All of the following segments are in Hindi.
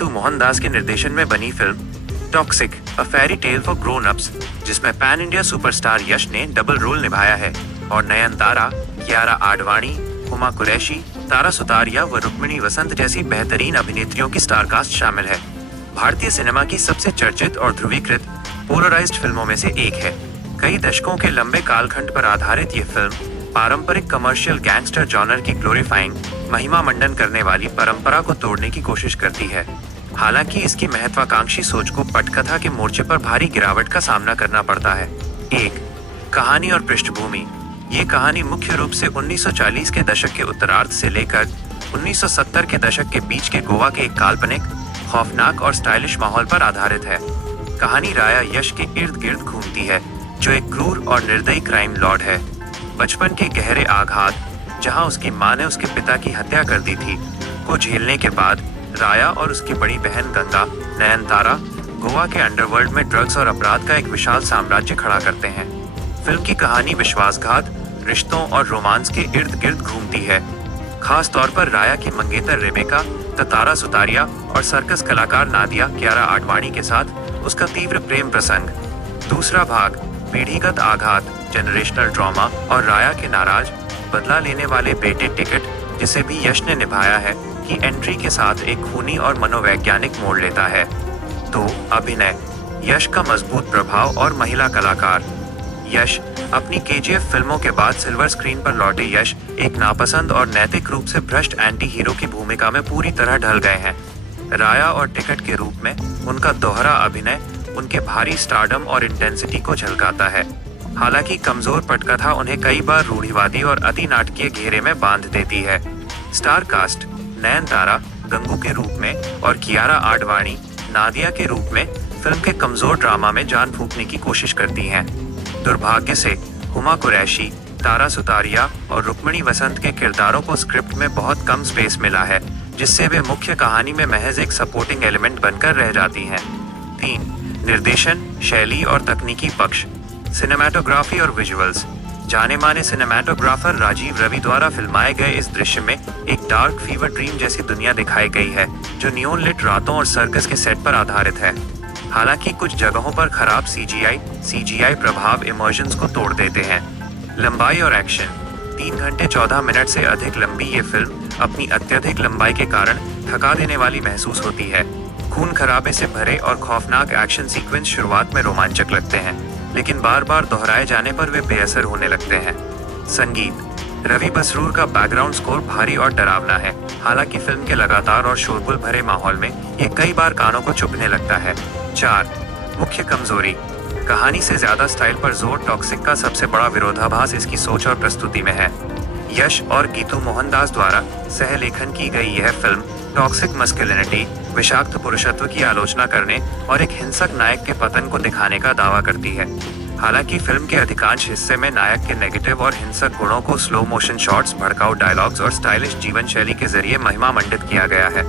गीतू मोहनदास के निर्देशन में बनी film toxic a fairy tale for grown ups, जिसमें पैन इंडिया सुपरस्टार यश ने डबल रोल निभाया है और नयनतारा, कियारा आडवाणी, हुमा कुरैशी, तारा सुतारिया व रुक्मिणी वसंत जैसी बेहतरीन अभिनेत्रियों की स्टारकास्ट शामिल है। भारतीय सिनेमा की सबसे चर्चित और ध्रुवीकृत पोलराइज्ड फिल्मों में से एक है। कई दशकों के लंबे कालखंड पर आधारित ये फिल्म पारंपरिक कमर्शियल गैंगस्टर जॉनर की ग्लोरीफाइंग महिमा मंडन करने वाली परंपरा को तोड़ने की कोशिश करती है। हालांकि इसकी महत्वाकांक्षी सोच को पटकथा के मोर्चे पर भारी गिरावट का सामना करना पड़ता है। 1. कहानी और पृष्ठभूमि। ये कहानी मुख्य रूप से 1940 के दशक के उत्तरार्ध से लेकर 1970 के दशक के बीच के गोवा के एक काल्पनिक, खौफनाक और स्टाइलिश माहौल पर आधारित है। कहानी राया यश के इर्द गिर्द घूमती है, जो एक क्रूर और निर्दयी क्राइम लॉर्ड है। बचपन के गहरे आघात, जहां उसकी मां ने उसके पिता की हत्या कर दी थी, को झेलने के बाद राया और उसकी बड़ी बहन गंगा, नयनतारा, गोवा के अंडरवर्ल्ड में ड्रग्स और अपराध का एक विशाल साम्राज्य खड़ा करते हैं। फिल्म की कहानी विश्वासघात, रिश्तों और रोमांस के इर्द गिर्द घूमती है, खास तौर पर राया की मंगेतर रेबेका, तारा सुतारिया और सर्कस कलाकार नादिया कियारा आडवाणी के साथ उसका तीव्र प्रेम प्रसंग। दूसरा भाग पीढ़ीगत आघात, जनरेशनल ट्रॉमा और राया के नाराज, बदला लेने वाले बेटे टिकट, जिसे भी यश ने निभाया है, की एंट्री के साथ एक खूनी और मनोवैज्ञानिक मोड़ लेता है। 2. अभिनय। यश का मजबूत प्रभाव और महिला कलाकार। यश अपनी केजीएफ फिल्मों के बाद सिल्वर स्क्रीन पर लौटे यश एक नापसंद और नैतिक रूप से भ्रष्ट एंटी हीरो की भूमिका में पूरी तरह ढल गए हैं। राया और टिकट के रूप में उनका दोहरा अभिनय उनके भारी स्टारडम और इंटेंसिटी को झलकाता है। हालांकि कमजोर पटकथा उन्हें कई बार रूढ़िवादी और अति नाटकीय घेरे में बांध देती है। Star cast. नयनतारा गंगू के रूप में और कियारा आडवाणी नादिया के रूप में फिल्म के कमजोर ड्रामा में जान फूंकने की कोशिश करती हैं। दुर्भाग्य से हुमा कुरैशी, तारा सुतारिया और रुक्मिणी वसंत के किरदारों को स्क्रिप्ट में बहुत कम स्पेस मिला है, जिससे वे मुख्य कहानी में महज एक सपोर्टिंग एलिमेंट बनकर रह जाती हैं। 3. निर्देशन, शैली और तकनीकी पक्ष। सिनेमैटोग्राफी और विजुअल्स। जाने माने सिनेमैटोग्राफर राजीव रवि द्वारा फिल्माए गए इस दृश्य में एक डार्क फीवर ड्रीम जैसी दुनिया दिखाई गई है, जो नियोन लिट रातों और सर्कस के सेट पर आधारित है। हालांकि कुछ जगहों पर खराब सीजीआई प्रभाव इमर्जन्स को तोड़ देते हैं। लंबाई और एक्शन। 3 घंटे 14 मिनट से अधिक लंबी ये फिल्म अपनी अत्यधिक लंबाई के कारण थका देने वाली महसूस होती है। खून खराबे से भरे और खौफनाक एक्शन सीक्वेंस शुरुआत में रोमांचक लगते हैं, लेकिन बार बार दोहराए जाने पर वे बेअसर होने लगते हैं। संगीत। रवि बसरूर का बैकग्राउंड स्कोर भारी और डरावना है। हालांकि फिल्म के लगातार और शोरगुल भरे माहौल में ये कई बार कानों को चुभने लगता है। 4. मुख्य कमजोरी। कहानी से ज्यादा स्टाइल पर जोर। टॉक्सिक का सबसे बड़ा विरोधाभास इसकी सोच और प्रस्तुति में है। यश और गीतू मोहनदास द्वारा सहलेखन की गई यह फिल्म टॉक्सिक मस्कुलिनिटी, विषाक्त पुरुषत्व की आलोचना करने और एक हिंसक नायक के पतन को दिखाने का दावा करती है। हालांकि फिल्म के अधिकांश हिस्से में नायक के नेगेटिव और हिंसक गुणों को स्लो मोशन शॉट्स, भड़काऊ डायलॉग्स और स्टाइलिश जीवन शैली के जरिए महिमा मंडित किया गया है।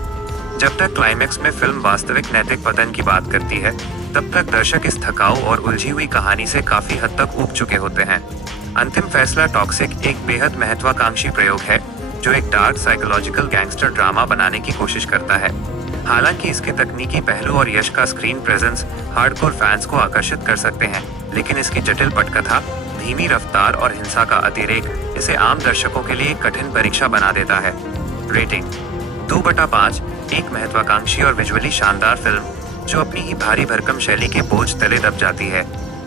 जब तक क्लाइमैक्स में फिल्म वास्तविक नैतिक पतन की बात करती है, तब तक दर्शक इस थकाऊ और उलझी हुई कहानी से काफी हद तक ऊब चुके होते हैं। अंतिम फैसला टॉक्सिक एक बेहद महत्वाकांक्षी प्रयोग है, जो एक डार्क साइकोलॉजिकल गैंगस्टर ड्रामा बनाने की कोशिश करता है। हालांकि इसके तकनीकी पहलू और यश का स्क्रीन प्रेजेंस हार्डकोर फैंस को आकर्षित कर सकते हैं, लेकिन इसकी जटिल पटकथा, धीमी रफ्तार और हिंसा का अतिरेक इसे आम दर्शकों के लिए एक कठिन परीक्षा बना देता है। रेटिंग 2/5। एक महत्वाकांक्षी और विजुअली शानदार फिल्म, जो अपनी ही भारी भरकम शैली के बोझ तले दब जाती है।